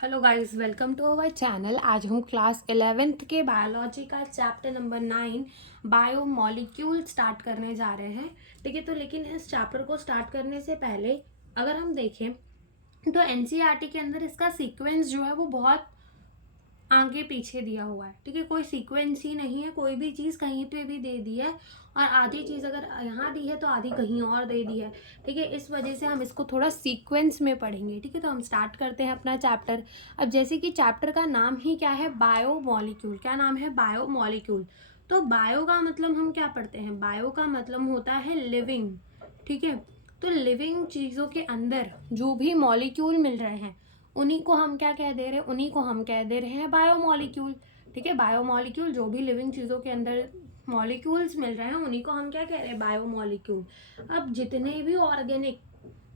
Hello guys, welcome to our channel. आज हम class 11th के बायोलॉजी का चैप्टर नंबर 9 बायोमॉलिक्यूल स्टार्ट करने जा रहे हैं। ठीक है, तो लेकिन इस चैप्टर को स्टार्ट करने से पहले अगर हम देखें तो एनसीईआरटी के अंदर इसका सीक्वेंस जो है वो बहुत आगे पीछे दिया हुआ है। ठीक है, कोई सीक्वेंस ही नहीं है, कोई भी चीज़ कहीं पे भी दे दी है और आधी चीज़ अगर यहाँ दी है तो आधी कहीं और दे दी है। ठीक है, इस वजह से हम इसको थोड़ा सीक्वेंस में पढ़ेंगे। ठीक है, तो हम स्टार्ट करते हैं अपना चैप्टर। अब जैसे कि चैप्टर का नाम ही क्या है, बायोमॉलिक्यूल। क्या नाम है, बायोमॉलिक्यूल। तो बायो का मतलब हम क्या पढ़ते हैं, बायो का मतलब होता है लिविंग। ठीक है, तो लिविंग चीज़ों के अंदर जो भी मॉलिक्यूल मिल रहे हैं उन्हीं को हम क्या कह दे रहे हैं, उन्हीं को हम कह दे रहे हैं बायोमॉलिक्यूल। ठीक है, बायोमॉलिक्यूल जो भी लिविंग चीज़ों के अंदर मॉलिक्यूल्स मिल रहे हैं उन्हीं को हम क्या कह रहे हैं, बायोमॉलिक्यूल। अब जितने भी ऑर्गेनिक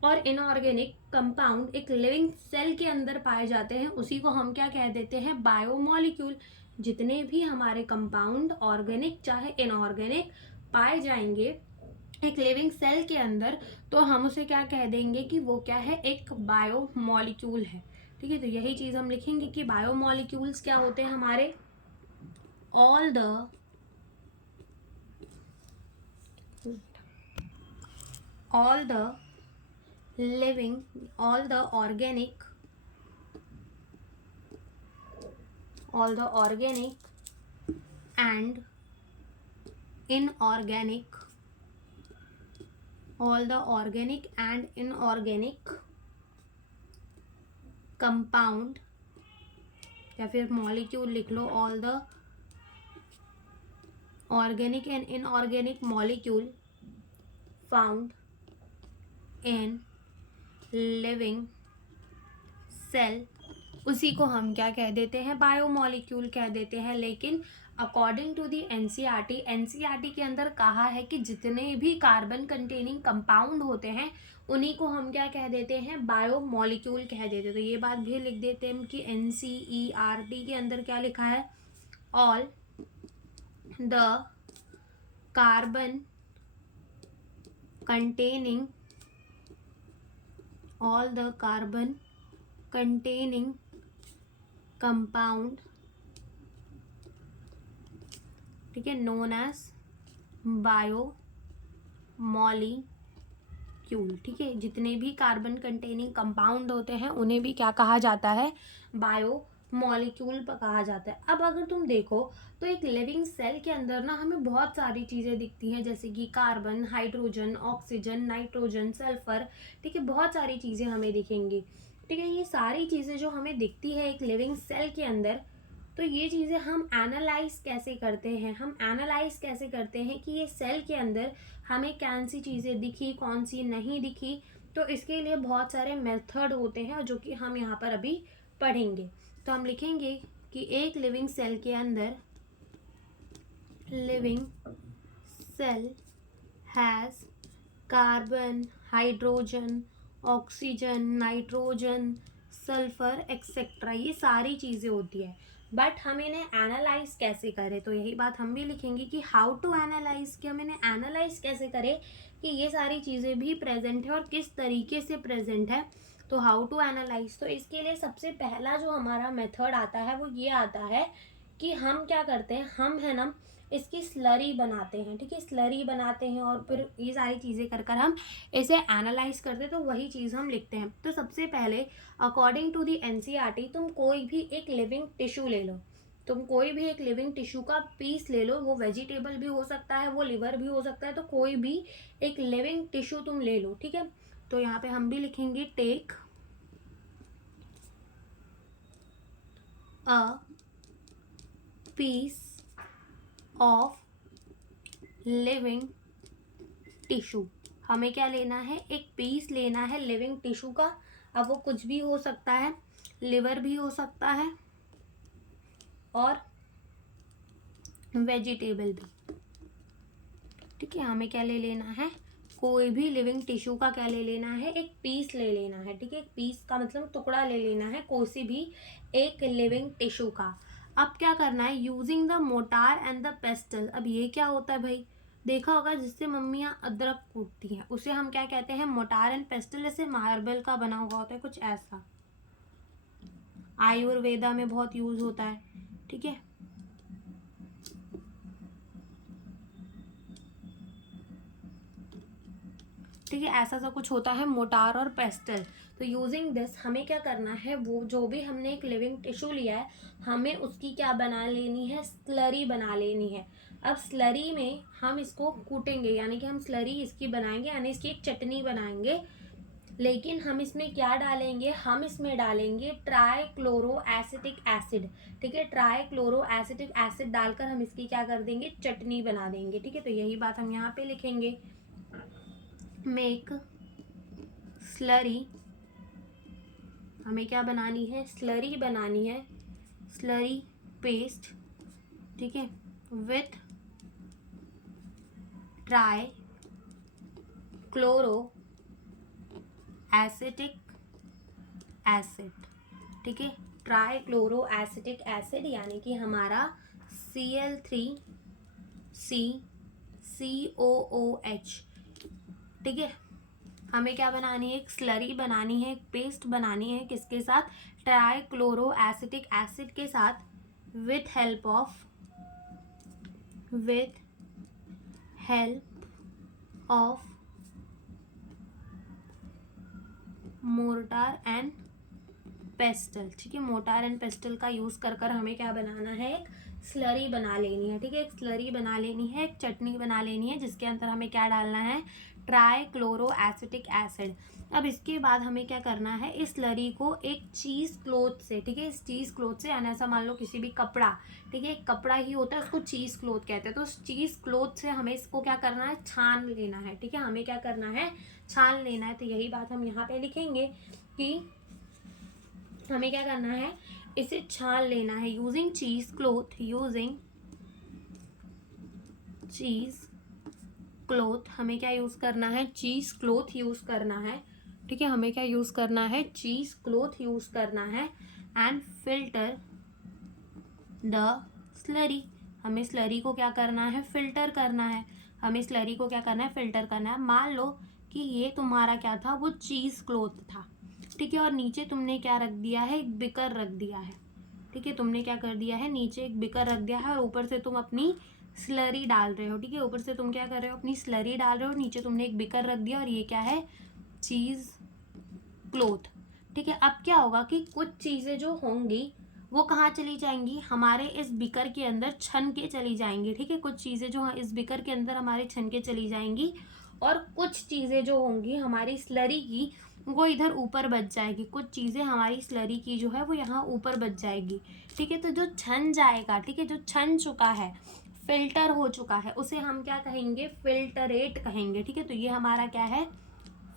और इनऑर्गेनिक कंपाउंड एक लिविंग सेल के अंदर पाए जाते हैं उसी को हम क्या कह देते हैं, बायोमॉलिक्यूल। जितने भी हमारे कंपाउंड ऑर्गेनिक चाहे इनऑर्गेनिक पाए जाएंगे एक लिविंग सेल के अंदर, तो हम उसे क्या कह देंगे कि वो क्या है, एक बायोमॉलिक्यूल है। ठीक है, तो यही चीज़ हम लिखेंगे कि बायोमॉलिक्यूल्स क्या होते हैं हमारे, all the all the living all the organic and inorganic all the organic and inorganic compound या फिर मॉलिक्यूल लिख लो, all the organic and inorganic molecule found in living cell, उसी को हम क्या कह देते हैं, बायोमॉलिक्यूल कह देते हैं। लेकिन अकॉर्डिंग टू दी एनसीईआरटी के अंदर कहा है कि जितने भी कार्बन कंटेनिंग कंपाउंड होते हैं उन्हीं को हम क्या कह देते हैं, बायोमॉलिक्यूल कह देते हैं। तो ये बात भी लिख देते हैं कि एनसीईआरटी के अंदर क्या लिखा है, all the carbon containing compound, ठीक है, नोन एज बायोमॉलिक्यूल। ठीक है, जितने भी कार्बन कंटेनिंग कंपाउंड होते हैं उन्हें भी क्या कहा जाता है, बायोमॉलिक्यूल कहा जाता है। अब अगर तुम देखो तो एक लिविंग सेल के अंदर ना हमें बहुत सारी चीज़ें दिखती हैं, जैसे कि carbon, hydrogen, oxygen, nitrogen, sulphur. ठीक है, बहुत सारी चीज़ें हमें दिखेंगी। ठीक है, ये सारी चीज़ें जो हमें दिखती है एक लिविंग सेल के अंदर, तो ये चीज़ें हम एनालाइज कैसे करते हैं, कि ये सेल के अंदर हमें कौन सी चीज़ें दिखी, कौन सी नहीं दिखी। तो इसके लिए बहुत सारे मेथड होते हैं जो कि हम यहाँ पर अभी पढ़ेंगे। तो हम लिखेंगे कि एक लिविंग सेल के अंदर, living cell has carbon, hydrogen, oxygen, nitrogen, sulphur etcetera, ये सारी चीज़ें होती है। बट हम इन्हें एनालाइज कैसे करें, तो यही बात हम भी लिखेंगे कि हाउ टू एनालाइज, कि हम इन्हें एनालाइज कैसे करें कि ये सारी चीज़ें भी प्रेजेंट है और किस तरीके से प्रेजेंट है। तो हाउ टू एनालाइज, तो इसके लिए सबसे पहला जो हमारा मेथड आता है वो ये आता है कि हम क्या करते हैं, हम है ना इसकी स्लरी बनाते हैं। ठीक है, स्लरी बनाते हैं और फिर ये सारी चीज़ें कर कर हम इसे एनालाइज करते हैं, तो वही चीज़ हम लिखते हैं। तो सबसे पहले अकॉर्डिंग टू दी एनसीईआरटी तुम कोई भी एक लिविंग टिश्यू ले लो, तुम कोई भी एक लिविंग टिश्यू का पीस ले लो, वो वेजिटेबल भी हो सकता है, वो लिवर भी हो सकता है, तो कोई भी एक लिविंग टिश्यू तुम ले लो। ठीक है, तो यहाँ पे हम भी लिखेंगे take a piece of living tissue. हमें क्या लेना है, एक पीस लेना है लिविंग टिश्यू का। अब वो कुछ भी हो सकता है, लिवर भी हो सकता है और वेजिटेबल भी। ठीक है, हमें क्या ले लेना है, कोई भी लिविंग टिश्यू का क्या ले लेना है, एक पीस ले लेना है। ठीक है, एक पीस का मतलब टुकड़ा ले लेना है कोई सी भी एक लिविंग टिश्यू का। अब क्या करना है, using the motor and the pastel. अब ये क्या होता है भाई, देखा होगा जिससे मम्मियाँ अदरक कूटती हैं उसे हम क्या कहते हैं, मोटार एंड पेस्टल। जैसे मार्बल का बना हुआ होता है कुछ ऐसा, आयुर्वेदा में बहुत यूज होता है, ठीक है। ठीक है, ऐसा सा कुछ होता है मोटार और पेस्टल। तो यूजिंग दिस हमें क्या करना है, वो जो भी हमने एक लिविंग टिश्यू लिया है हमें उसकी क्या बना लेनी है, स्लरी बना लेनी है। अब स्लरी में हम इसको कूटेंगे, यानी कि हम स्लरी इसकी बनाएंगे, यानी इसकी एक चटनी बनाएंगे। लेकिन हम इसमें क्या डालेंगे, हम इसमें डालेंगे ट्राइक्लोरो एसिटिक एसिड, ठीक है। ट्राइक्लोरो एसिटिक एसिड डालकर हम इसकी क्या कर देंगे, चटनी बना देंगे, ठीक है। तो यही बात हम यहाँ पे लिखेंगे, मेक स्लरी, हमें क्या बनानी है, स्लरी बनानी है, स्लरी पेस्ट, ठीक है, with try chloro acetic acid, ठीक है। ट्राई क्लोरो एसिटिक एसिड यानी कि हमारा Cl3CCOOH, ठीक है। हमें क्या बनानी है, एक स्लरी बनानी है, एक पेस्ट बनानी है, किसके साथ, ट्राइक्लोरो एसिटिक एसिड के साथ, with help of mortar and pastel, ठीक है। मोर्टार एंड पेस्टल का यूज कर कर हमें क्या बनाना है, एक स्लरी बना लेनी है, ठीक है। एक स्लरी बना लेनी है, एक चटनी बना लेनी है, जिसके अंदर हमें क्या डालना है, ट्राइक्लोरो एसिटिक एसिड। अब इसके बाद हमें क्या करना है, इस स्लरी को एक चीज क्लोथ से, ठीक है, इस चीज क्लोथ से, यानी ऐसा मान लो किसी भी कपड़ा, ठीक है, एक कपड़ा ही होता है उसको चीज क्लोथ कहते हैं, तो उस चीज क्लोथ से हमें इसको क्या करना है, छान लेना है, ठीक है। हमें क्या करना है, छान लेना है। तो यही बात हम यहाँ पे लिखेंगे कि हमें क्या करना है, इसे छान लेना है, यूजिंग चीज क्लोथ, यूजिंग चीज क्लोथ, हमें क्या यूज करना है, चीज क्लोथ यूज करना है, ठीक है। हमें क्या यूज करना है, चीज क्लोथ यूज करना है, एंड फिल्टर द स्लरी, हमें स्लरी को क्या करना है, फिल्टर करना है, हमें स्लरी को क्या करना है, फिल्टर करना है। मान लो कि ये तुम्हारा क्या था, वो चीज क्लोथ था, ठीक है, और नीचे तुमने क्या रख दिया है, एक बिकर रख दिया है, ठीक है। तुमने क्या कर दिया है, नीचे एक बिकर रख दिया है और ऊपर से तुम अपनी स्लरी डाल रहे हो, ठीक है। ऊपर से तुम क्या कर रहे हो, अपनी स्लरी डाल रहे हो, नीचे तुमने एक बिकर रख दिया और ये क्या है, चीज क्लोथ, ठीक है। अब क्या होगा कि कुछ चीजें जो होंगी वो कहाँ चली जाएंगी, हमारे इस बिकर के अंदर छन के चली जाएंगी, ठीक है। कुछ चीजें जो इस बिकर के अंदर हमारे छन के चली जाएंगी और कुछ चीजें जो होंगी हमारी स्लरी की वो इधर ऊपर बच जाएगी, कुछ चीजें हमारी स्लरी की जो है वो यहाँ ऊपर बच जाएगी, ठीक है। तो जो छन जाएगा, ठीक है, जो छन चुका है, फिल्टर हो चुका है, उसे हम क्या कहेंगे, फिल्टरेट कहेंगे, ठीक है। तो ये हमारा क्या है,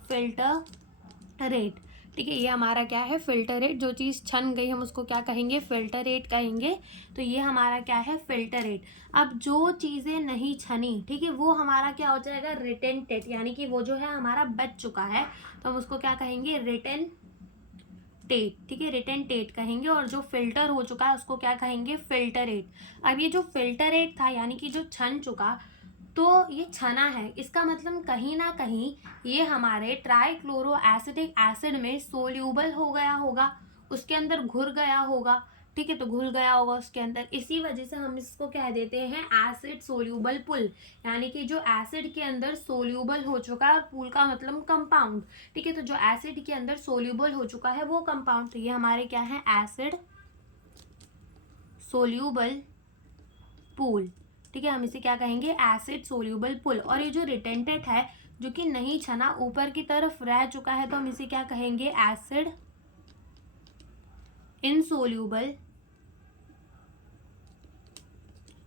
फिल्टरेट, ठीक है। ये हमारा क्या है, फिल्टरेट, जो चीज़ छन गई हम उसको क्या कहेंगे, फिल्टरेट कहेंगे। तो ये हमारा क्या है, फिल्टरेट। अब जो चीज़ें नहीं छनी, ठीक है, वो हमारा क्या हो जाएगा, रिटेंटेट, यानी कि वो जो है हमारा बच चुका है, तो हम उसको क्या कहेंगे, रिटेंटेट, ठीक है, रिटेंटेट कहेंगे। और जो फिल्टर हो चुका है उसको क्या कहेंगे, फिल्टरेट। अब ये जो फिल्टरेट था यानी कि जो छन चुका, तो ये छना है, इसका मतलब कहीं ना कहीं ये हमारे ट्राइक्लोरो एसिटिक एसिड में सोल्यूबल हो गया होगा, उसके अंदर घुल गया होगा, ठीक है। तो घुल गया होगा उसके अंदर, इसी वजह से हम इसको कह देते हैं एसिड सोल्यूबल पुल, यानी कि जो एसिड के अंदर सोल्यूबल हो चुका है, पुल का मतलब कंपाउंड, ठीक है। तो जो एसिड के अंदर सोल्यूबल हो चुका है वो कंपाउंड, तो ये हमारे क्या है, एसिड सोल्यूबल पूल, ठीक है। हम इसे क्या कहेंगे, एसिड सोल्यूबल पुल। और ये जो रिटेंटेट है, जो कि नहीं छना, ऊपर की तरफ रह चुका है, तो हम इसे क्या कहेंगे, एसिड इनसोल्यूबल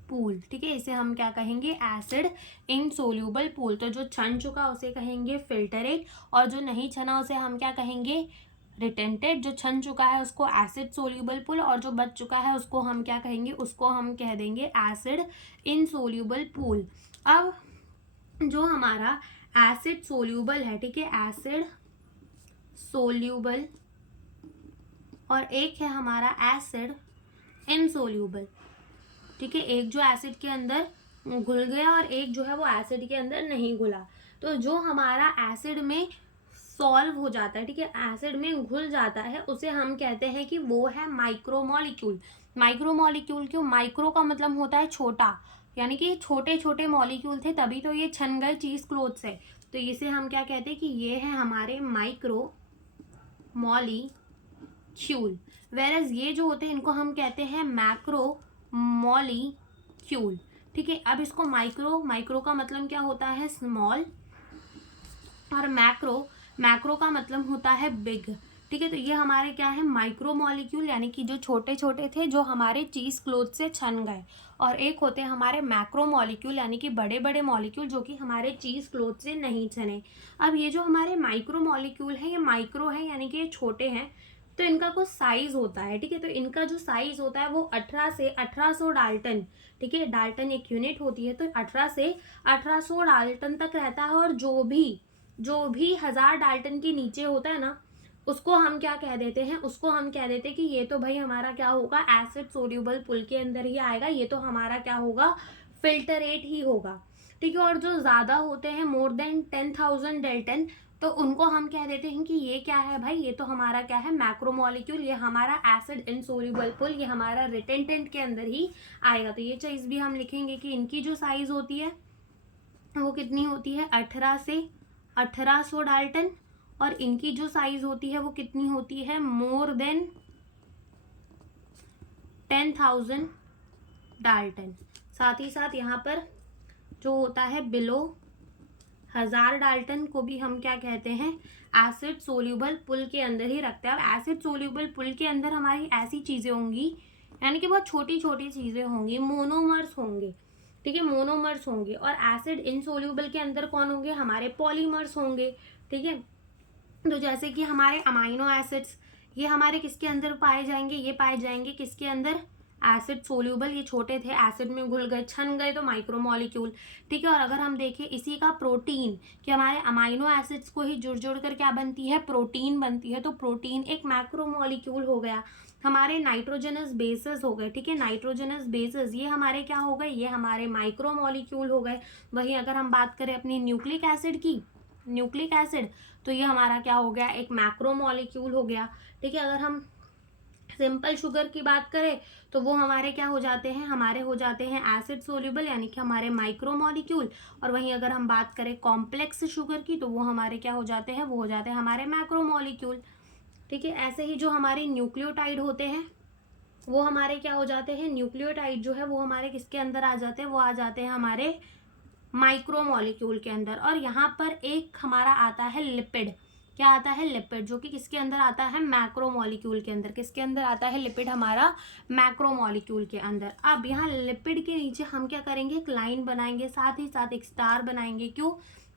पूल, ठीक है। इसे हम क्या कहेंगे, एसिड इनसोल्यूबल पूल। तो जो छन चुका उसे कहेंगे फिल्टरेट, और जो नहीं छना उसे हम क्या कहेंगे, रिटेंटेड। जो छन चुका है उसको एसिड सोल्यूबल पुल, और जो बच चुका है उसको हम क्या कहेंगे, उसको हम कह देंगे एसिड इनसोल्यूबल पूल। अब जो हमारा एसिड सोल्यूबल है, ठीक है, एसिड सोल्यूबल, और एक है हमारा एसिड इनसोल्यूबल, ठीक है। एक जो एसिड के अंदर घुल गया और एक जो है वो एसिड के अंदर नहीं घुला। तो जो हमारा एसिड में सॉल्व हो जाता है, ठीक है, एसिड में घुल जाता है, उसे हम कहते हैं कि वो है माइक्रोमोलिक्यूल। माइक्रोमोलिक्यूल क्यों? माइक्रो का मतलब होता है छोटा, यानी कि छोटे छोटे मॉलिक्यूल थे तभी तो ये छन गए चीज क्लोथ से, तो इसे हम क्या कहते हैं कि ये है हमारे माइक्रो मॉलिक्यूल। वेरएज ये जो होते हैं इनको हम कहते हैं मैक्रो मॉलिक्यूल, ठीक है। अब इसको माइक्रो का मतलब क्या होता है? स्मॉल, और मैक्रो का मतलब होता है बिग, ठीक है। तो ये हमारे क्या है? माइक्रो मॉलिक्यूल, यानी कि जो छोटे छोटे थे जो हमारे चीज क्लोथ से छन गए, और एक होते हैं हमारे मैक्रो मॉलिक्यूल, यानी कि बड़े बड़े मॉलिक्यूल जो कि हमारे चीज क्लोथ से नहीं छने। अब ये जो हमारे माइक्रो मॉलिक्यूल है, ये माइक्रो है यानी कि ये छोटे हैं, तो इनका कुछ साइज होता है, ठीक है। तो इनका जो साइज होता है वो 18 से 1800 डाल्टन, ठीक है, डाल्टन एक यूनिट होती है, तो 18 से 1800 डाल्टन तक रहता है। और जो भी 1000 डाल्टन के नीचे होता है ना, उसको हम क्या कह देते हैं? उसको हम कह देते हैं कि ये तो भाई हमारा क्या होगा? एसिड सोल्यूबल पुल के अंदर ही आएगा, ये तो हमारा क्या होगा? फिल्टरेट ही होगा, ठीक है। और जो ज्यादा होते हैं, मोर देन 10,000 डेल्टन, तो उनको हम कह देते हैं कि ये क्या है भाई? ये तो हमारा क्या है? मैक्रोमोलिक्यूल, ये हमारा एसिड इनसोल्यूबल पुल, ये हमारा रिटेंटेंट के अंदर ही आएगा। तो ये चीज भी हम लिखेंगे कि इनकी जो साइज होती है वो कितनी होती है? 18 से 1800 डाल्टन, और इनकी जो साइज होती है वो कितनी होती है? More than 10,000 Dalton. साथ ही साथ यहाँ पर जो होता है बिलो 1000 डाल्टन को भी हम क्या कहते हैं? एसिड सोल्यूबल पुल के अंदर ही रखते हैं। अब एसिड सोल्यूबल पुल के अंदर हमारी ऐसी चीजें होंगी, यानी कि बहुत छोटी छोटी चीजें होंगी, मोनोमर्स होंगे, ठीक है, मोनोमर्स होंगे। और एसिड इनसोल्यूबल के अंदर कौन होंगे? हमारे पॉलीमर्स होंगे, ठीक है। तो जैसे कि हमारे अमाइनो एसिड्स, ये हमारे किसके अंदर पाए जाएंगे? ये पाए जाएंगे किसके अंदर? एसिड सोल्यूबल, ये छोटे थे, एसिड में घुल गए, छन गए, तो माइक्रोमोलिक्यूल, ठीक है। और अगर हम देखें इसी का प्रोटीन, कि हमारे अमाइनो एसिड्स को ही जुड़ जुड़ कर क्या बनती है? प्रोटीन बनती है, तो प्रोटीन एक मैक्रोमोलिक्यूल हो गया। हमारे नाइट्रोजनस बेसेस हो गए, ठीक है, नाइट्रोजनस बेसेस ये हमारे क्या हो गए? ये हमारे माइक्रोमोलिक्यूल हो गए। वहीं अगर हम बात करें अपनी न्यूक्लिक एसिड की, न्यूक्लिक एसिड, तो ये हमारा क्या हो गया? एक मैक्रोमोलिक्यूल हो गया, ठीक है। अगर हम सिंपल शुगर की बात करें तो वो हमारे क्या हो जाते हैं? हमारे हो जाते हैं एसिड सोल्यूबल, यानी कि हमारे माइक्रोमोलिक्यूल। और वहीं अगर हम बात करें कॉम्प्लेक्स शुगर की, तो वो हमारे क्या हो जाते हैं? वो हो जाते हैं हमारे मैक्रोमोलिक्यूल, ठीक है। ऐसे ही जो हमारे न्यूक्लियोटाइड होते हैं वो हमारे क्या हो जाते हैं? न्यूक्लियोटाइड जो है वो हमारे किसके अंदर आ जाते हैं? वो आ जाते हैं हमारे माइक्रोमोलिक्यूल के अंदर। और यहाँ पर एक हमारा आता है लिपिड, क्या आता है? लिपिड, जो कि किसके अंदर आता है? मैक्रोमोलिक्यूल के अंदर। किसके अंदर आता है लिपिड? हमारा मैक्रोमोलिक्यूल के अंदर। अब यहाँ लिपिड के नीचे हम क्या करेंगे? एक लाइन बनाएंगे, साथ ही साथ एक स्टार बनाएंगे। क्यों?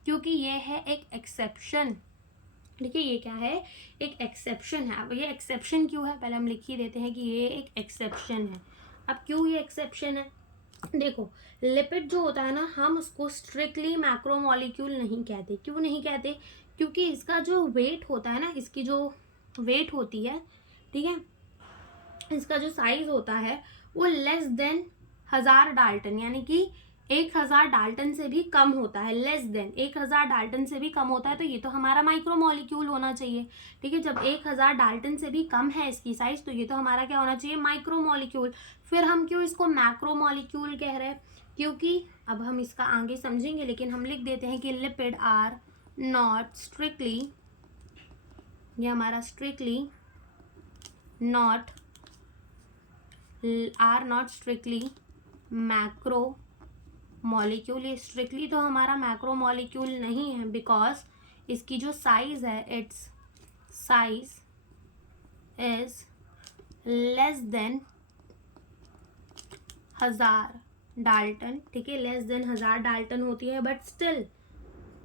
क्योंकि ये है एक एक्सेप्शन, देखिए ये क्या है? एक एक्सेप्शन है। अब ये एक्सेप्शन क्यों है? पहले हम लिख ही देते हैं कि ये एक एक्सेप्शन है। अब क्यों ये एक्सेप्शन है? देखो, लिपिड जो होता है ना, हम उसको स्ट्रिक्टली मैक्रोमोलिक्यूल नहीं कहते। क्यों नहीं कहते? क्योंकि इसका जो वेट होता है ना, इसकी जो वेट होती है, ठीक है, इसका जो साइज होता है वो लेस देन 1000 डाल्टन, यानी कि 1000 डाल्टन से भी कम होता है। लेस देन 1000 डाल्टन से भी कम होता है, तो ये तो हमारा माइक्रोमोलिक्यूल होना चाहिए, ठीक है। जब 1000 डाल्टन से भी कम है इसकी साइज, तो ये तो हमारा क्या होना चाहिए? माइक्रोमोलिक्यूल। फिर हम क्यों इसको मैक्रोमोलिक्यूल कह रहे हैं? क्योंकि अब हम इसका आगे समझेंगे, लेकिन हम लिख देते हैं कि लिपिड आर नॉट स्ट्रिक्टली, ये हमारा strictly not, or not strictly macromolecule. ये स्ट्रिक्टली तो हमारा मैक्रो मॉलिक्यूल नहीं है, बिकॉज इसकी जो साइज है, it's size is less than 1000 Dalton, ठीक है, लेस देन 1000 डाल्टन होती है। बट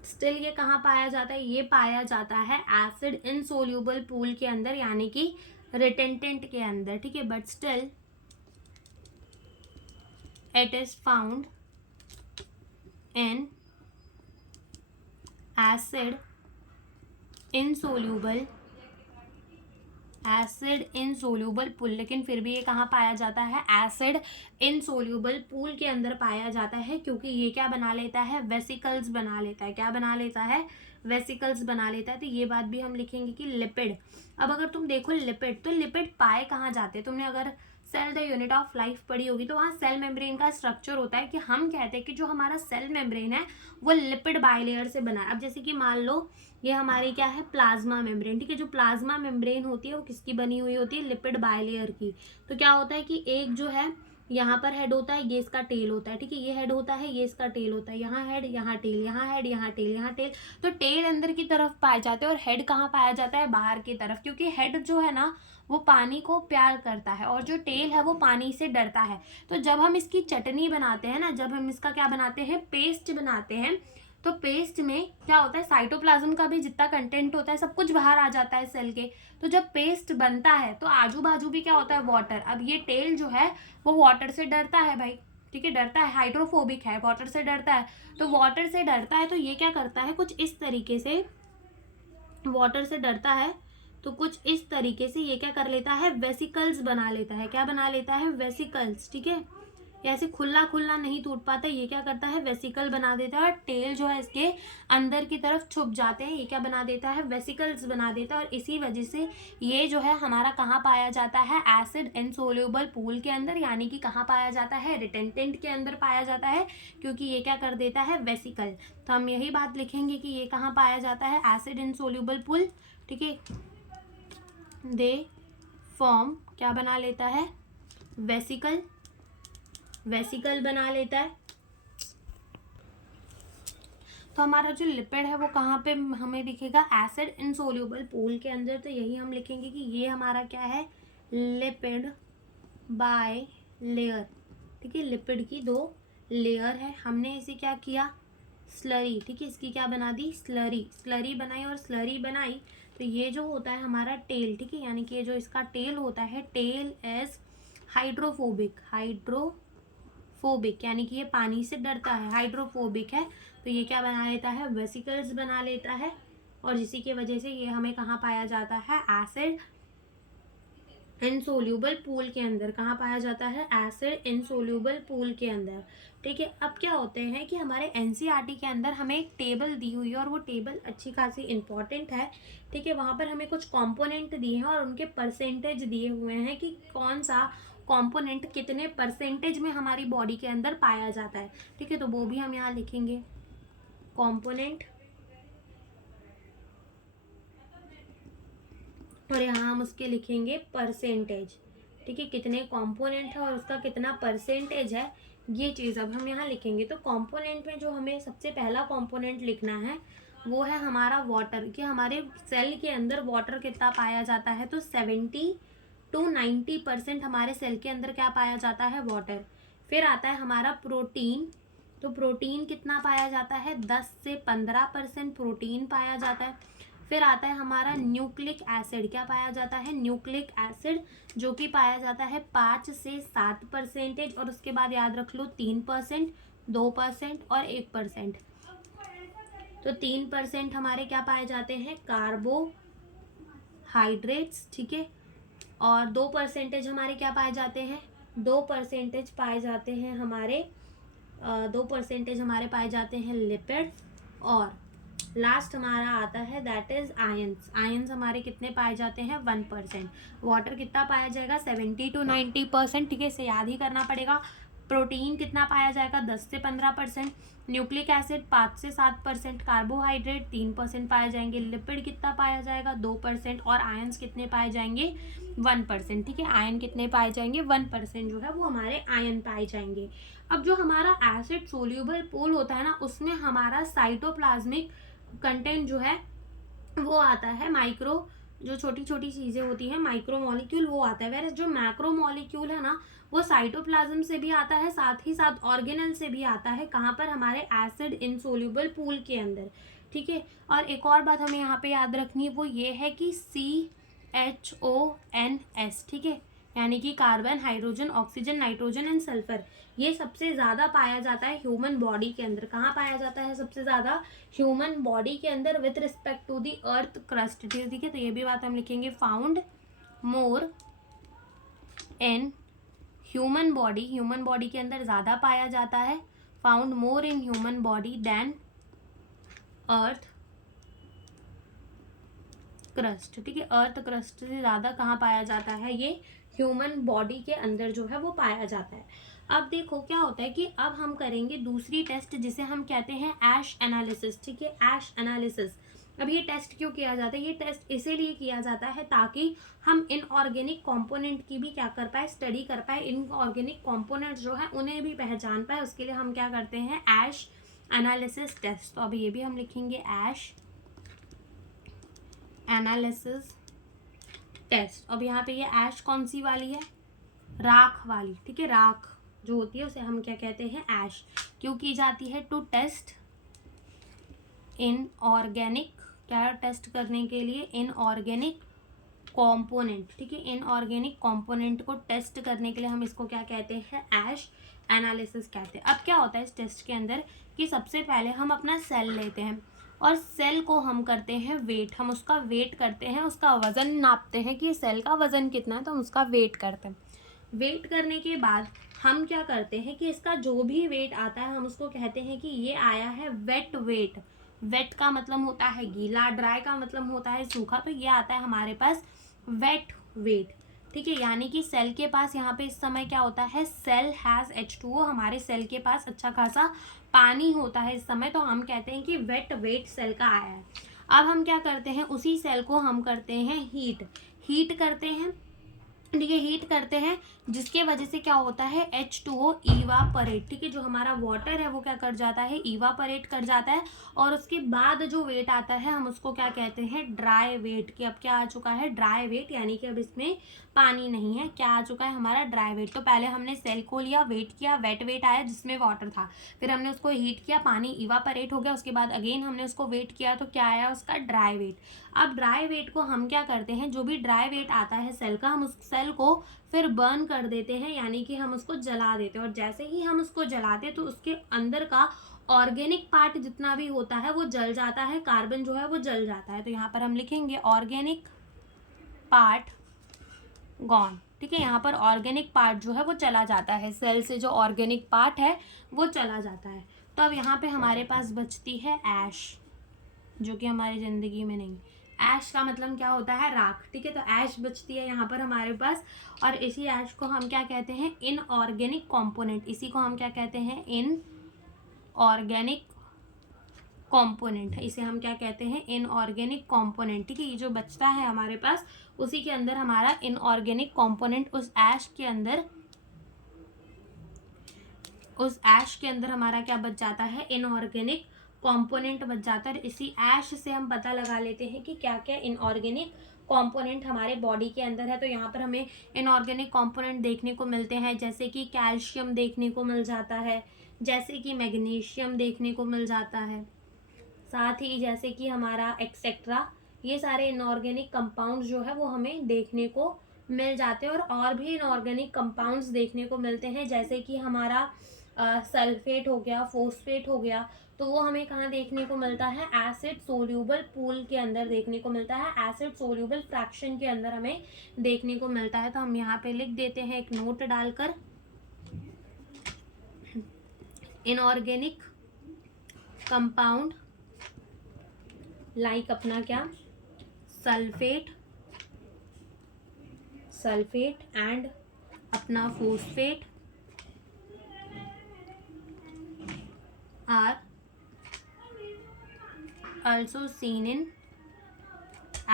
स्टिल ये कहाँ पाया जाता है? ये पाया जाता है एसिड इनसोल्यूबल पूल के अंदर, यानी कि रिटेंटेंट के अंदर, ठीक है। But still it is found in acid insoluble pool. लेकिन फिर भी ये कहाँ पाया जाता है? एसिड इनसोल्यूबल पूल के अंदर पाया जाता है, क्योंकि ये क्या बना लेता है? वेसिकल्स बना लेता है। क्या बना लेता है? वेसिकल्स बना लेता है। तो ये बात भी हम लिखेंगे कि लिपिड। अब अगर तुम देखो लिपिड, तो लिपिड पाए कहाँ जाते हैं, तुमने अगर cell the unit of life पढ़ी होगी तो वहाँ सेल मेम्ब्रेन का स्ट्रक्चर होता है कि हम कहते हैं कि जो हमारा सेल मेम्ब्रेन है वो लिपिड बाइलेयर से बना है। अब जैसे कि मान लो ये हमारी क्या है, प्लाज्मा मेम्ब्रेन, ठीक है। जो प्लाज्मा मेम्ब्रेन होती है वो किसकी बनी हुई होती है, लिपिड बाइलेयर की। तो क्या होता है कि एक जो है यहाँ पर हेड होता है, ये इसका टेल होता है, ठीक है। ये हेड होता है, ये इसका टेल होता है, यहाँ हेड, यहाँ टेल, यहाँ हेड, यहाँ टेल, यहाँ टेल। तो टेल अंदर की तरफ पाए जाते हैं और हेड कहाँ पाया जाता है, बाहर की तरफ, क्योंकि हेड जो है ना वो पानी को प्यार करता है और जो टेल है वो पानी से डरता है। तो जब हम इसकी चटनी बनाते हैं ना, जब हम इसका क्या बनाते हैं, पेस्ट बनाते हैं, तो पेस्ट में क्या होता है, साइटोप्लाज्म का भी जितना कंटेंट होता है सब कुछ बाहर आ जाता है सेल के। तो जब पेस्ट बनता है तो आजू बाजू भी क्या होता है, वाटर। अब ये टेल जो है वो वाटर से डरता है भाई, ठीक है, डरता है, हाइड्रोफोबिक है, वाटर से डरता है। तो वाटर से डरता है तो ये क्या करता है, कुछ इस तरीके से, वाटर से डरता है तो कुछ इस तरीके से ये क्या कर लेता है, वेसिकल्स बना लेता है। क्या बना लेता है, वेसिकल्स, ठीक है। ऐसे खुला खुला नहीं टूट पाता, ये क्या करता है, वेसिकल बना देता है। और टेल जो है इसके अंदर की तरफ छुप जाते हैं, ये क्या बना देता है, वेसिकल्स बना देता है। और इसी वजह से ये जो है हमारा कहाँ पाया जाता है, एसिड इनसोल्यूबल पूल के अंदर, यानी कि कहाँ पाया जाता है, रिटेंटेंट के अंदर पाया जाता है, क्योंकि ये क्या कर देता है, वेसिकल। तो हम यही बात लिखेंगे कि ये कहाँ पाया जाता है, एसिड इनसोल्यूबल पूल, ठीक है। दे फॉर्म क्या बना लेता है, वेसिकल, वेसिकल बना लेता है। तो हमारा जो लिपिड है वो कहाँ पे हमें दिखेगा, एसिड इनसोल्यूबल पूल के अंदर। तो यही हम लिखेंगे कि ये हमारा क्या है, लिपिड बाय लेयर, ठीक है। लिपिड की 2 लेयर है, हमने इसे क्या किया, स्लरी, ठीक है, इसकी क्या बना दी, स्लरी, स्लरी बनाई। और स्लरी बनाई तो ये जो होता है हमारा टेल, ठीक है, यानी कि ये जो इसका टेल होता है, टेल इज हाइड्रोफोबिक, हाइड्रोफोबिक यानी कि ये पानी से डरता है, हाइड्रोफोबिक है। तो ये क्या बना लेता है, वेसिकल्स बना लेता है। और इसी की वजह से ये हमें कहाँ पाया जाता है, एसिड इनसोल्यूबल पूल के अंदर। कहाँ पाया जाता है, एसिड इनसोल्यूबल पूल के अंदर, ठीक है। अब क्या होते हैं कि हमारे एनसीईआरटी के अंदर हमें एक टेबल दी हुई है और वो टेबल अच्छी खासी इंपॉर्टेंट है, ठीक है। वहाँ पर हमें कुछ कंपोनेंट दिए हैं और उनके परसेंटेज दिए हुए हैं कि कौन सा कंपोनेंट कितने परसेंटेज में हमारी बॉडी के अंदर पाया जाता है, ठीक है। तो वो भी हम यहाँ लिखेंगे, कंपोनेंट, और यहाँ हम उसके लिखेंगे परसेंटेज, ठीक है, कितने कंपोनेंट है और उसका कितना परसेंटेज है, ये चीज़ अब हम यहाँ लिखेंगे। तो कंपोनेंट में जो हमें सबसे पहला कंपोनेंट लिखना है वो है हमारा वाटर, कि हमारे सेल के अंदर वाटर कितना पाया जाता है, तो 70 to 90% हमारे सेल के अंदर क्या पाया जाता है, वाटर। फिर आता है हमारा प्रोटीन, तो प्रोटीन कितना पाया जाता है, 10 से 15% प्रोटीन पाया जाता है। फिर आता है हमारा न्यूक्लिक एसिड, क्या पाया जाता है, न्यूक्लिक एसिड, जो कि पाया जाता है 5 से 7%। और उसके बाद याद रख लो 3%, 2% और 1%। तो 3% हमारे क्या पाए जाते हैं, कार्बोहाइड्रेट्स, ठीक है। और 2% हमारे क्या पाए जाते हैं, 2% पाए जाते हैं हमारे 2% हमारे पाए जाते हैं लिपिड। और लास्ट हमारा आता है दैट इज आयंस। आयंस हमारे कितने पाए जाते हैं, 1%। वाटर कितना पाया जाएगा, 70 to 90%, ठीक है, इसे याद ही करना पड़ेगा। प्रोटीन कितना पाया जाएगा, 10 से 15%। न्यूक्लिक एसिड 5 से 7%। कार्बोहाइड्रेट 3% पाए जाएंगे। लिपिड कितना पाया जाएगा, 2%। और आयंस कितने पाए जाएंगे, 1%, ठीक है। आयन कितने पाए जाएंगे, 1% जो है वो हमारे आयन पाए जाएंगे। अब जो हमारा एसिड सोल्यूबल पूल होता है ना, उसमें हमारा साइटोप्लाज्मिक कंटेंट जो है वो आता है, माइक्रो, जो छोटी छोटी चीज़ें होती हैं, माइक्रो मॉलिक्यूल, वो आता है। वैसे जो मैक्रो मॉलिक्यूल है ना वो साइटोप्लाज्म से भी आता है, साथ ही साथ ऑर्गेनल से भी आता है। कहाँ पर, हमारे एसिड इनसोल्यूबल पूल के अंदर, ठीक है। और एक और बात हमें यहाँ पे याद रखनी है, वो ये है कि CHONS, ठीक है, यानी कि carbon, hydrogen, oxygen, nitrogen and sulphur, ये सबसे ज़्यादा पाया जाता है ह्यूमन बॉडी के अंदर। कहाँ पाया जाता है सबसे ज़्यादा, ह्यूमन बॉडी के अंदर with respect to the earth crust, ठीक है। तो ये भी बात हम लिखेंगे, found more in human body, human body के अंदर ज़्यादा पाया जाता है, found more in human body than earth crust, ठीक है, अर्थ क्रस्ट से ज़्यादा कहाँ पाया जाता है, ये ह्यूमन बॉडी के अंदर जो है वो पाया जाता है। अब देखो क्या होता है कि अब हम करेंगे दूसरी टेस्ट जिसे हम कहते हैं ऐश एनालिसिस, ठीक है, ऐश एनालिसिस। अब ये टेस्ट क्यों किया जाता है, ये टेस्ट इसीलिए किया जाता है ताकि हम इनऑर्गेनिक कंपोनेंट की भी क्या कर पाए, स्टडी कर पाए, इनऑर्गेनिक कंपोनेंट जो है उन्हें भी पहचान पाए। उसके लिए हम क्या करते हैं, ऐश एनालिसिस टेस्ट। तो अभी ये भी हम लिखेंगे ऐश एनालिसिस टेस्ट। अब यहाँ पे ये ऐश कौन सी वाली है, राख वाली, ठीक है, राख जो होती है उसे हम क्या कहते हैं, ऐश। क्यों की जाती है, टू टेस्ट इनऑर्गेनिक, क्या टेस्ट करने के लिए, इनऑर्गेनिक कंपोनेंट, ठीक है, इनऑर्गेनिक कंपोनेंट को टेस्ट करने के लिए हम इसको क्या कहते हैं, ऐश एनालिसिस कहते हैं। अब क्या होता है इस टेस्ट के अंदर कि सबसे पहले हम अपना सेल लेते हैं और सेल को हम करते हैं वेट, हम उसका वेट करते हैं, उसका वज़न नापते हैं कि सेल का वज़न कितना है, तो हम उसका वेट करते हैं। वेट करने के बाद हम क्या करते हैं कि इसका जो भी वेट आता है हम उसको कहते हैं कि ये आया है वेट वेट। वेट का मतलब होता है गीला, ड्राई का मतलब होता है सूखा, तो ये आता है हमारे पास वेट वेट, ठीक है। यानी कि सेल के पास यहाँ पे इस समय क्या होता है, सेल हैज़ H2O, हमारे सेल के पास अच्छा खासा पानी होता है इस समय, तो हम कहते हैं कि वेट वेट सेल का आया है। अब हम क्या करते हैं, उसी सेल को हम करते हैं हीट करते हैं, ठीक है, हीट करते हैं, जिसके वजह से क्या होता है, H2O इवापरेट, ठीक है, जो हमारा वाटर है वो क्या कर जाता है, इवापरेट कर जाता है। और उसके बाद जो वेट आता है हम उसको क्या कहते हैं, ड्राई वेट। कि अब क्या आ चुका है, ड्राई वेट, यानी कि अब इसमें पानी नहीं है, क्या आ चुका है हमारा, ड्राई वेट। तो पहले हमने सेल को लिया, वेट किया, वेट वेट आया जिसमें वाटर था, फिर हमने उसको हीट किया, पानी इवापरेट हो गया, उसके बाद अगेन हमने उसको वेट किया, तो क्या आया उसका, ड्राई वेट। अब ड्राई वेट को हम क्या करते हैं, जो भी ड्राई वेट आता है सेल का, हम उस सेल को फिर बर्न कर देते हैं, यानी कि हम उसको जला देते हैं। और जैसे ही हम उसको जलाते हैं तो उसके अंदर का ऑर्गेनिक पार्ट जितना भी होता है वो जल जाता है, कार्बन जो है वो जल जाता है। तो यहाँ पर हम लिखेंगे ऑर्गेनिक पार्ट गॉन, ठीक है, यहाँ पर ऑर्गेनिक पार्ट जो है वो चला जाता है, सेल से जो ऑर्गेनिक पार्ट है वो चला जाता है। तो अब यहाँ पे हमारे पास बचती है ऐश, जो कि हमारी ज़िंदगी में नहीं। ऐश का मतलब क्या होता है, राख, ठीक है, तो ऐश बचती है यहाँ पर हमारे पास। और इसी ऐश को हम क्या कहते हैं, इनऑर्गेनिक कंपोनेंट, इसी को हम क्या कहते हैं, इनऑर्गेनिक कंपोनेंट, इसे हम क्या कहते हैं, इनऑर्गेनिक कंपोनेंट, ठीक है। ये जो बचता है हमारे पास उसी के अंदर हमारा इनऑर्गेनिक कंपोनेंट, उस ऐश के अंदर हमारा क्या बच जाता है, इनऑर्गेनिक कंपोनेंट बच जाता है। इसी ऐश से हम पता लगा लेते हैं कि क्या क्या इनऑर्गेनिक कंपोनेंट हमारे बॉडी के अंदर है। तो यहाँ पर हमें इनऑर्गेनिक कंपोनेंट देखने को मिलते हैं, जैसे कि कैल्शियम देखने को मिल जाता है, जैसे कि मैग्नीशियम देखने को मिल जाता है, साथ ही जैसे कि हमारा एक्सेट्रा, ये सारे इनऑर्गेनिक कंपाउंड्स जो है वो हमें देखने को मिल जाते हैं। और भी इनऑर्गेनिक कंपाउंड्स देखने को मिलते हैं, जैसे कि हमारा सल्फेट हो गया, फोस्फेट हो गया, तो वो हमें कहाँ देखने को मिलता है, एसिड सोल्यूबल पूल के अंदर देखने को मिलता है, एसिड सोल्यूबल फ्रैक्शन के अंदर हमें देखने को मिलता है। तो हम यहाँ पे लिख देते हैं एक नोट डालकर, इनऑर्गेनिक कंपाउंड लाइक अपना क्या, सल्फेट एंड अपना phosphate are also seen in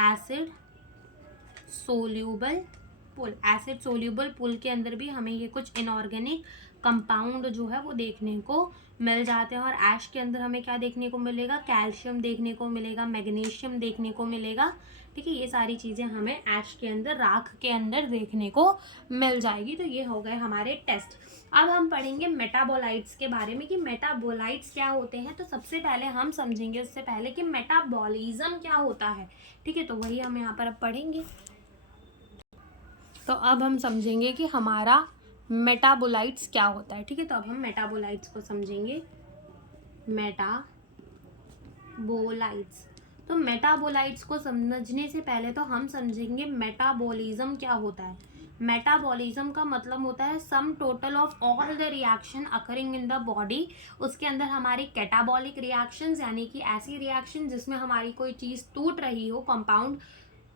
acid soluble pool। Acid soluble pool के अंदर भी हमें ये कुछ इनऑर्गेनिक कंपाउंड जो है वो देखने को मिल जाते हैं। और ऐश के अंदर हमें क्या देखने को मिलेगा, कैल्शियम देखने को मिलेगा, मैग्नीशियम देखने को मिलेगा, ठीक है, ये सारी चीज़ें हमें ऐश के अंदर, राख के अंदर देखने को मिल जाएगी। तो ये हो गए हमारे टेस्ट। अब हम पढ़ेंगे मेटाबोलाइट्स के बारे में कि मेटाबोलाइट्स क्या होते हैं। तो सबसे पहले हम समझेंगे उससे पहले कि मेटाबॉलिज्म क्या होता है, ठीक है, तो वही हम यहाँ पर अब पढ़ेंगे। तो अब हम समझेंगे कि हमारा मेटाबोलाइट्स क्या होता है, ठीक है। तो अब हम मेटाबोलाइट्स को समझेंगे, मेटाबोलाइट्स। तो मेटाबोलाइट्स को समझने से पहले तो हम समझेंगे मेटाबॉलिज्म क्या होता है। मेटाबॉलिज्म का मतलब होता है sum total of all the reaction occurring in the body. उसके अंदर हमारी कैटाबॉलिक रिएक्शंस, यानी कि ऐसी रिएक्शन जिसमें हमारी कोई चीज़ टूट रही हो, कंपाउंड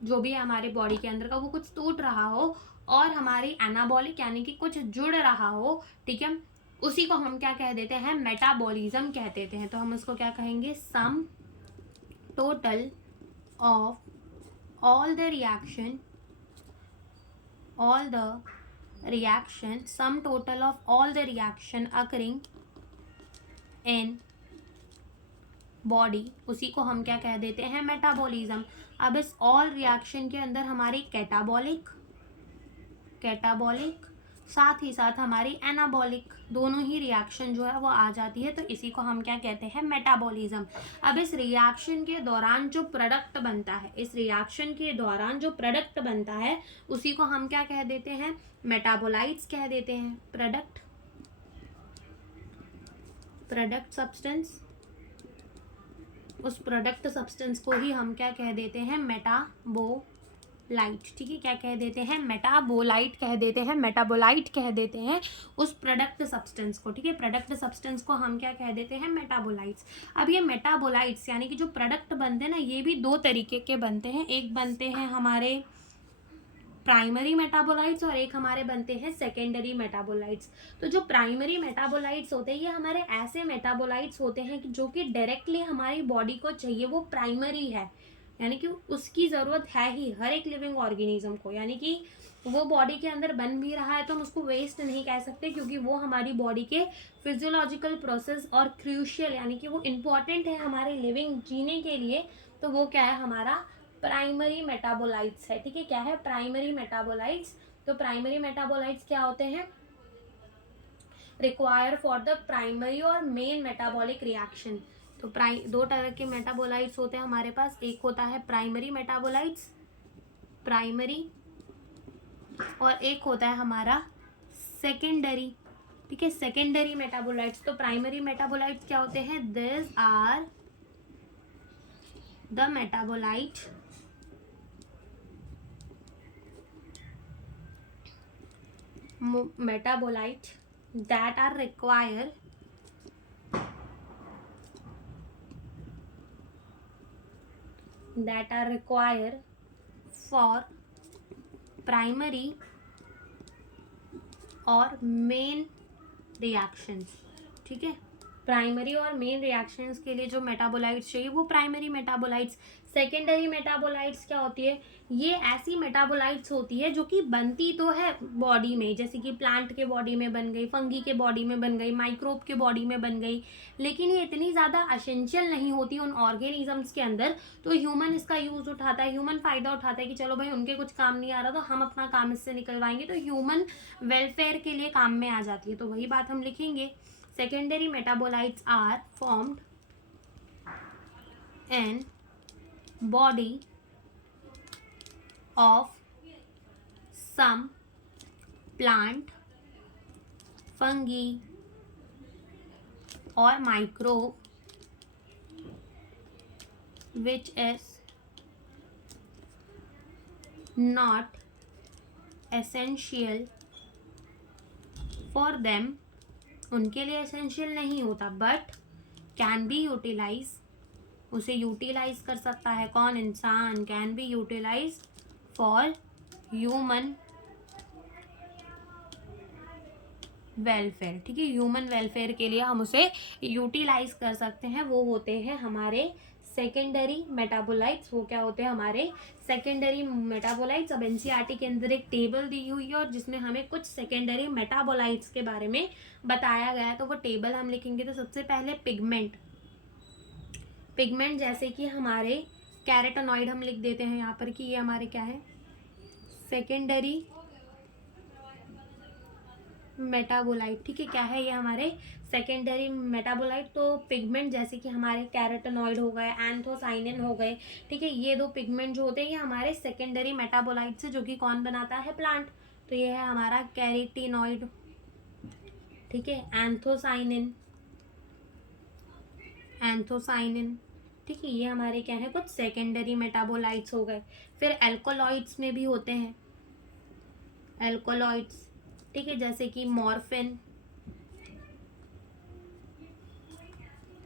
जो भी है हमारे बॉडी के अंदर का, वो कुछ टूट रहा हो और हमारी एनाबॉलिक यानी कि कुछ जुड़ रहा हो, ठीक है, उसी को हम क्या कह देते हैं, मेटाबॉलिज्म कह देते हैं। तो हम उसको क्या कहेंगे, sum total of all the reaction, sum total of all the reaction occurring in body, उसी को हम क्या कह देते हैं, मेटाबॉलिज्म। अब इस ऑल रिएक्शन के अंदर हमारी कैटाबॉलिक साथ ही साथ हमारी एनाबॉलिक दोनों ही रिएक्शन जो है वो आ जाती है, तो इसी को हम क्या कहते हैं, मेटाबॉलिज्म। अब इस रिएक्शन के दौरान जो प्रोडक्ट बनता है, इस रिएक्शन के दौरान जो प्रोडक्ट बनता है उसी को हम क्या कह देते हैं, मेटाबोलाइट्स कह देते हैं। प्रोडक्ट सब्सटेंस, उस प्रोडक्ट सब्सटेंस को ही हम क्या कह देते हैं, मेटाबोलाइट, ठीक है, क्या कह देते हैं, मेटाबोलाइट कह देते हैं, मेटाबोलाइट कह देते हैं उस प्रोडक्ट सब्सटेंस को, ठीक है, प्रोडक्ट सब्सटेंस को हम क्या कह देते हैं, मेटाबोलाइट्स। अब ये मेटाबोलाइट्स यानी कि जो प्रोडक्ट बनते हैं ना, ये भी दो तरीके के बनते हैं, एक बनते हैं हमारे प्राइमरी मेटाबोलाइट्स और एक हमारे बनते हैं सेकेंडरी मेटाबोलाइट्स। तो जो प्राइमरी मेटाबोलाइट्स होते हैं ये हमारे ऐसे मेटाबोलाइट्स होते हैं कि जो कि डायरेक्टली हमारी बॉडी को चाहिए, वो प्राइमरी है, यानी कि उसकी ज़रूरत है ही हर एक लिविंग ऑर्गेनिज्म को, यानी कि वो बॉडी के अंदर बन भी रहा है तो हम उसको वेस्ट नहीं कह सकते, क्योंकि वो हमारी बॉडी के फिजियोलॉजिकल प्रोसेस और क्रूशियल यानी कि वो इम्पॉर्टेंट है हमारे लिविंग जीने के लिए। तो वो क्या है, हमारा प्राइमरी मेटाबोलाइट्स है, ठीक है, क्या है, प्राइमरी मेटाबोलाइट्स। तो प्राइमरी मेटाबोलाइट्स क्या होते हैं, रिक्वायर फॉर द प्राइमरी और मेन मेटाबॉलिक रिएक्शन। तो दो तरह के मेटाबोलाइट्स होते हैं हमारे पास, एक होता है प्राइमरी मेटाबोलाइट्स, प्राइमरी, और एक होता है हमारा सेकेंडरी, ठीक है, सेकेंडरी मेटाबोलाइट्स। तो प्राइमरी मेटाबोलाइट्स क्या होते हैं, this are the metabolite that are required for primary और मेन रिएक्शंस, ठीक है, प्राइमरी और मेन रिएक्शंस के लिए जो मेटाबोलाइट्स चाहिए वो प्राइमरी मेटाबोलाइट्स। सेकेंडरी मेटाबोलाइट्स क्या होती है, ये ऐसी मेटाबोलाइट्स होती है जो कि बनती तो है बॉडी में, जैसे कि प्लांट के बॉडी में बन गई, फंगी के बॉडी में बन गई, माइक्रोब के बॉडी में बन गई, लेकिन ये इतनी ज़्यादा एसेंशियल नहीं होती उन ऑर्गेनिजम्स के अंदर। तो ह्यूमन इसका यूज़ उठाता है, ह्यूमन फ़ायदा उठाता है कि चलो भाई उनके कुछ काम नहीं आ रहा तो हम अपना काम इससे निकलवाएंगे, तो ह्यूमन वेलफेयर के लिए काम में आ जाती है। तो वही बात हम लिखेंगे, secondary metabolites are formed in body of some plant, fungi or microbe which is not essential for them, उनके लिए essential नहीं होता, but can be utilized, उसे यूटिलाइज कर सकता है कौन, इंसान, can be utilize for human welfare, ठीक है, ह्यूमन वेलफेयर के लिए हम उसे यूटिलाइज कर सकते हैं, वो होते हैं हमारे सेकेंडरी मेटाबोलाइट्स। वो क्या होते हैं, हमारे सेकेंडरी मेटाबोलाइट्स। अब एनसीईआरटी के अंदर एक टेबल दी हुई है और जिसमें हमें कुछ सेकेंडरी मेटाबोलाइट्स के बारे में बताया गया है, तो वो टेबल हम लिखेंगे। तो सबसे पहले पिगमेंट जैसे कि हमारे कैरोटीनॉइड हम लिख देते हैं यहाँ पर कि ये हमारे क्या है, सेकेंडरी मेटाबोलाइट, ठीक है, क्या है ये हमारे सेकेंडरी मेटाबोलाइट। तो पिगमेंट जैसे कि हमारे कैरोटीनॉइड हो गए, एंथोसाइनिन हो गए, ठीक है, ये दो पिगमेंट जो होते हैं ये हमारे सेकेंडरी मेटाबोलाइट से, जो कि कौन बनाता है, प्लांट। तो ये है हमारा कैरोटीनॉइड, ठीक है, एंथोसाइनिन, ठीक है, ये हमारे क्या है, कुछ सेकेंडरी मेटाबोलाइट्स हो गए। फिर एल्कोलॉइड्स में भी होते हैं एल्कोलॉइड्स, ठीक है, जैसे कि मॉर्फिन,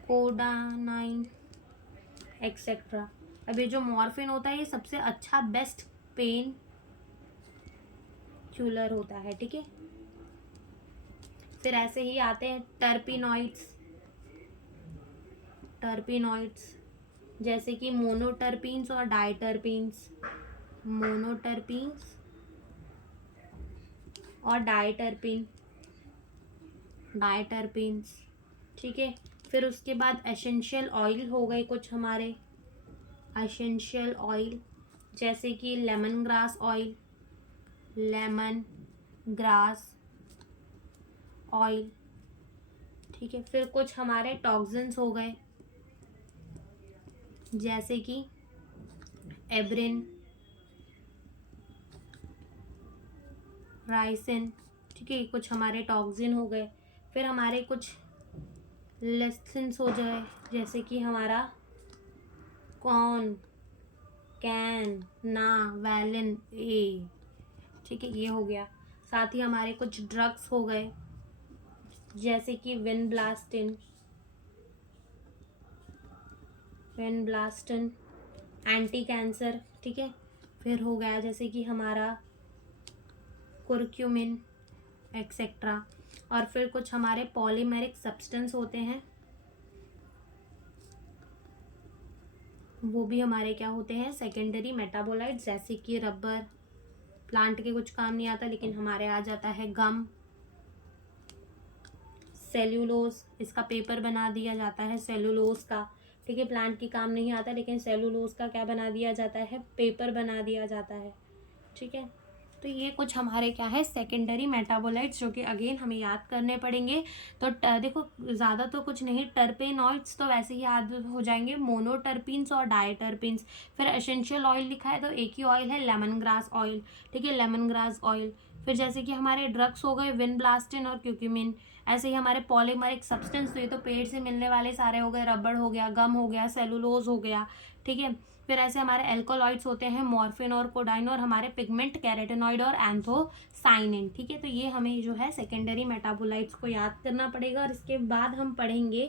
कोडानाइन एक्सेट्रा, अब ये जो मॉर्फिन होता है ये सबसे अच्छा बेस्ट पेन किलर होता है, ठीक है। फिर ऐसे ही आते हैं टर्पिनॉइड्स जैसे कि मोनोटर्पीन्स और डाइटर्पीन्स, मोनोटर्पीन्स और डाइटर्पीन्स, ठीक है। फिर उसके बाद एसेंशियल ऑयल हो गए कुछ हमारे, एसेंशियल ऑयल जैसे कि लेमन ग्रास ऑयल, ठीक है। फिर कुछ हमारे टॉक्सिन्स हो गए जैसे कि एब्रिन, राइसिन, ठीक है, कुछ हमारे टॉक्सिन हो गए। फिर हमारे कुछ लेसिन्स हो जाए जैसे कि हमारा कॉन, कैन, ना, वैलिन, ए, ठीक है, ये हो गया। साथ ही हमारे कुछ ड्रग्स हो गए जैसे कि विनब्लास्टिन, एंटी कैंसर, ठीक है। फिर हो गया जैसे कि हमारा कुर्क्यूमिन एक्सेट्रा। और फिर कुछ हमारे पॉलीमेरिक सब्सटेंस होते हैं, वो भी हमारे क्या होते हैं, सेकेंडरी मेटाबोलाइट्स, जैसे कि रबर, प्लांट के कुछ काम नहीं आता लेकिन हमारे आ जाता है गम, सेल्यूलोज, इसका पेपर बना दिया जाता है सेल्यूलोज का, ठीक है। प्लांट की काम नहीं आता लेकिन सेल्यूलोज का क्या बना दिया जाता है, पेपर बना दिया जाता है, ठीक है। तो ये कुछ हमारे क्या है, सेकेंडरी मेटाबोलाइट्स, जो कि अगेन हमें याद करने पड़ेंगे। तो देखो ज़्यादा तो कुछ नहीं, टर्पेनॉइड्स तो वैसे ही याद हो जाएंगे, मोनोटर्पीन्स और डायटर्पीन्स। फिर एसेंशियल ऑयल लिखा है तो एक ही ऑयल है, लेमन ग्रास ऑयल, ठीक है, लेमन ग्रास ऑयल। फिर जैसे कि हमारे ड्रग्स हो गए विनब्लास्टिन और क्यूक्यूमिन। ऐसे ही हमारे पॉलीमरिक सब्सटेंस, तो ये तो पेड़ से मिलने वाले सारे हो गए, रबड़ हो गया, गम हो गया, सेलुलोज हो गया, ठीक है। फिर ऐसे हमारे एल्कोलॉइड्स होते हैं, मॉर्फिन और कोडाइन, और हमारे पिगमेंट कैरोटीनॉइड और एंथोसाइनिन, ठीक है। तो ये हमें जो है सेकेंडरी मेटाबोलाइट्स को याद करना पड़ेगा। और इसके बाद हम पढ़ेंगे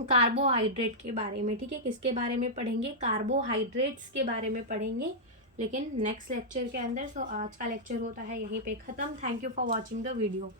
कार्बोहाइड्रेट के बारे में, ठीक है। किसके बारे में पढ़ेंगे, कार्बोहाइड्रेट्स के बारे में पढ़ेंगे, लेकिन नेक्स्ट लेक्चर के अंदर। सो आज का लेक्चर होता है यहीं पे ख़त्म। Thank you for watching the video.